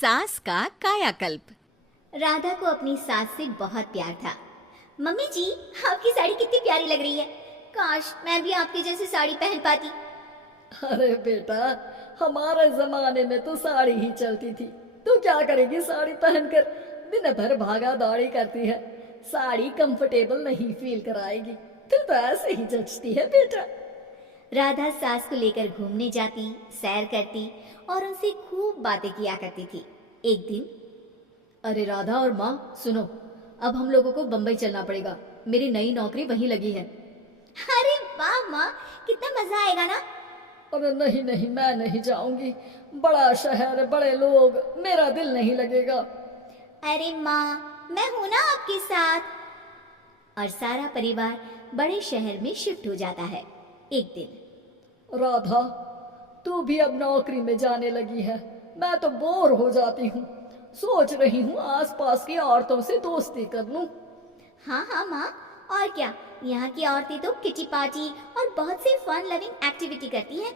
सास का कायाकल्प। राधा को अपनी सास से बहुत प्यार था। मम्मी जी, आपकी साड़ी कितनी प्यारी लग रही है। काश मैं भी आपके जैसी साड़ी पहन पाती। अरे बेटा, हमारे जमाने में तो साड़ी ही चलती थी। तू क्या करेगी साड़ी पहनकर? दिन भर भागा दौड़ी करती है। साड़ी कंफर्टेबल नहीं फील कराएगी। तू तो ऐसे ही जचती है बेटा। राधा सास को लेकर घूमने जाती, सैर करती और उनसे खूब बातें किया करती थी। एक दिन, अरे राधा और माँ सुनो, अब हम लोगों को बम्बई चलना पड़ेगा। मेरी नई नौकरी वहीं लगी है। अरे वाह माँ, कितना मजा आएगा ना। अरे नहीं नहीं, मैं नहीं जाऊंगी। बड़ा शहर, बड़े लोग, मेरा दिल नहीं लगेगा। अरे माँ, मैं हूं ना आपके साथ। और सारा परिवार बड़े शहर में शिफ्ट हो जाता है। एक दिन, राधा, तू भी अब नौकरी में जाने लगी है। मैं तो बोर हो जाती हूँ। सोच रही हूँ आसपास की औरतों से दोस्ती कर लूं। हाँ हाँ माँ, और क्या, यहाँ की औरतें तो किटी पार्टी और बहुत से फन लविंग एक्टिविटी करती हैं।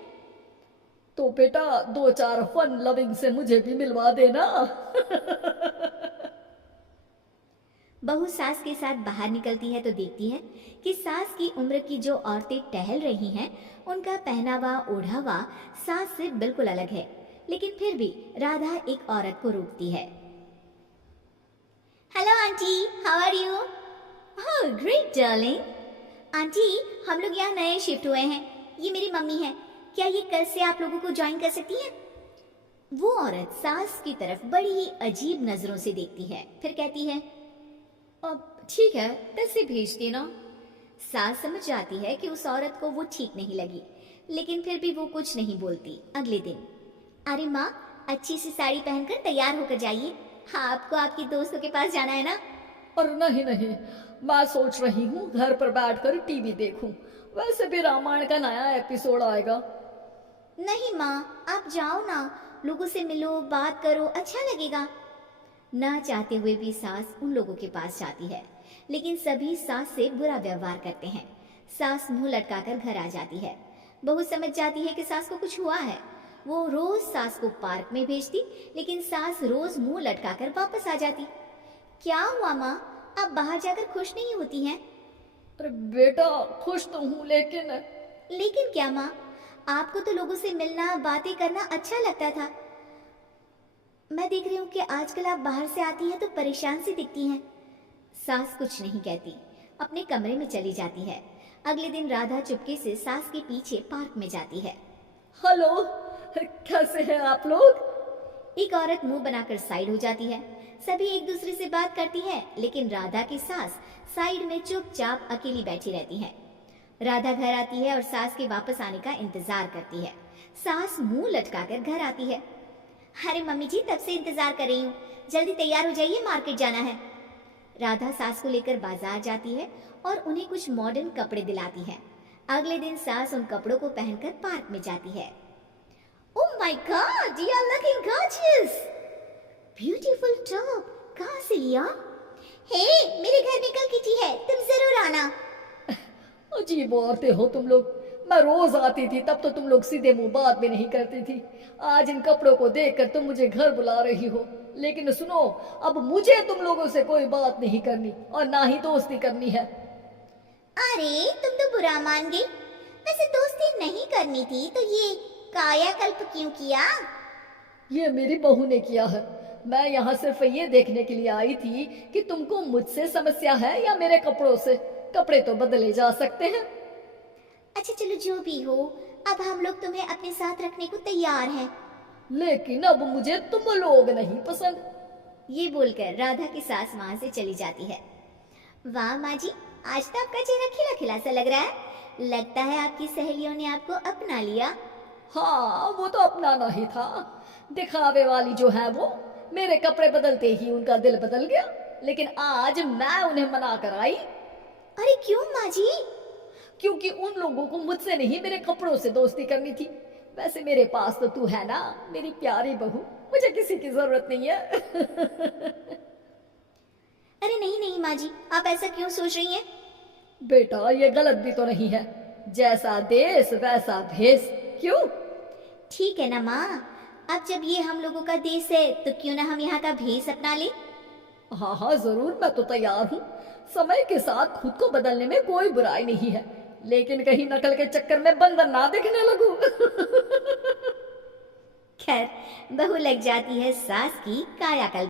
तो बेटा, दो चार फन लविंग से मुझे भी मिलवा देना। बहू सास के साथ बाहर निकलती है तो देखती है कि सास की उम्र की जो औरतें टहल रही हैं, उनका पहनावा ओढ़ावा सास से बिल्कुल अलग है। लेकिन फिर भी राधा एक औरत को रोकती है। Hello aunty, how are you? Oh great darling. Aunty, हम लोग यहाँ नए शिफ्ट हुए हैं। ये मेरी मम्मी है। क्या ये कल से आप लोगों को ज्वाइन कर सकती हैं? वो औरत सास की तरफ बड़ी ही अजीब नजरों से देखती है, फिर कहती है, अब ठीक है, पैसे भेज देना। सास समझ जाती है कि उस औरत को वो ठीक नहीं लगी, लेकिन फिर भी वो कुछ नहीं बोलती। अगले दिन, अरे माँ, अच्छी सी साड़ी पहनकर तैयार होकर जाइए। हाँ, आपको आपकी दोस्तों के पास जाना है ना। और नहीं नहीं, मैं सोच रही हूँ घर पर बैठकर टीवी देखूं। वैसे भी रामायण का नया एपिसोड आएगा। नहीं माँ, आप जाओ ना, लोगों से मिलो, बात करो, अच्छा लगेगा। ना चाहते हुए भी सास उन लोगों के पास जाती है, लेकिन सभी सास से बुरा व्यवहार करते हैं। सास मुंह लटकाकर घर आ जाती है। बहू समझ जाती है कि सास को कुछ हुआ है। वो रोज सास को पार्क में भेजती, लेकिन सास रोज मुंह लटकाकर वापस आ जाती। क्या हुआ माँ, आप बाहर जाकर खुश नहीं होती हैं? अरे बेटा, खुश तो हूँ, लेकिन क्या माँ, आपको तो लोगों से मिलना, बातें करना अच्छा लगता था। मैं देख रही हूँ कि आजकल आप बाहर से आती हैं तो परेशान सी दिखती हैं। सास कुछ नहीं कहती, अपने कमरे में चली जाती है। अगले दिन राधा चुपके से सास के पीछे पार्क में जाती है। हेलो, कैसे हैं आप लोग? एक औरत मुंह बनाकर साइड हो जाती है। सभी एक दूसरे से बात करती है, लेकिन राधा की सास साइड में चुपचाप अकेली बैठी रहती है। राधा घर आती है और सास के वापस आने का इंतजार करती है। सास मुंह लटकाकर घर आती है। अरे मम्मी जी, तब से इंतजार कर रही हूँ, जल्दी तैयार हो जाइए, मार्केट जाना है। राधा सास को लेकर बाजार जाती है और उन्हें कुछ मॉडर्न कपड़े दिलाती है। अगले दिन सास उन कपड़ों को पहनकर पार्क में जाती है। Oh my god, you are looking gorgeous. Beautiful top, कहाँ से लिया? हे, मेरे घर में कल किटी है, तुम जरूर आना। अजीब औरतें हो तुम लोग। मैं रोज आती थी, तब तो तुम लोग सीधे मुंह बात भी नहीं करती थी। आज इन कपड़ों को देखकर तुम मुझे घर बुला रही हो। लेकिन सुनो, अब मुझे तुम लोगों से कोई बात नहीं करनी और ना ही दोस्ती करनी है। अरे तुम तो बुरा मान गई। वैसे दोस्ती नहीं करनी थी तो ये कायाकल्प क्यों किया? ये मेरी बहू ने किया है। मैं यहाँ सिर्फ ये देखने के लिए आई थी कि तुमको मुझसे समस्या है या मेरे कपड़ों से। कपड़े तो बदले जा सकते हैं। अच्छा चलो, जो भी हो, अब हम लोग तुम्हें अपने साथ रखने को तैयार हैं। लेकिन अब मुझे तुम लोग नहीं पसंद। ये बोलकर राधा की सास वहां से चली जाती है। वाह माँ जी, आज तो आपका चेहरा खिला खिला सा लग रहा है। लगता है आपकी सहेलियों ने आपको अपना लिया। हाँ, वो तो अपनाना ही था। दिखावे वाली जो है वो, मेरे कपड़े बदलते ही उनका दिल बदल गया। लेकिन आज मैं उन्हें मना कर आई। अरे क्यों माँ जी? क्योंकि उन लोगों को मुझसे नहीं, मेरे कपड़ों से दोस्ती करनी थी। वैसे मेरे पास तो तू है ना, मेरी प्यारी बहू। मुझे किसी की जरूरत नहीं है। अरे नहीं नहीं माँ जी, आप ऐसा क्यों सोच रही हैं? बेटा, ये गलत भी तो नहीं है। जैसा देश वैसा भेष। क्यों? ठीक है ना माँ, अब जब ये हम लोगों का देश है तो क्यों ना हम यहाँ का भेष अपना ले। हाँ हाँ जरूर, मैं तो तैयार हूँ। समय के साथ खुद को बदलने में कोई बुराई नहीं है, लेकिन कहीं नकल के चक्कर में बंदर ना दिखने लगूं। खैर, बहू लग जाती है सास की कायाकल्प।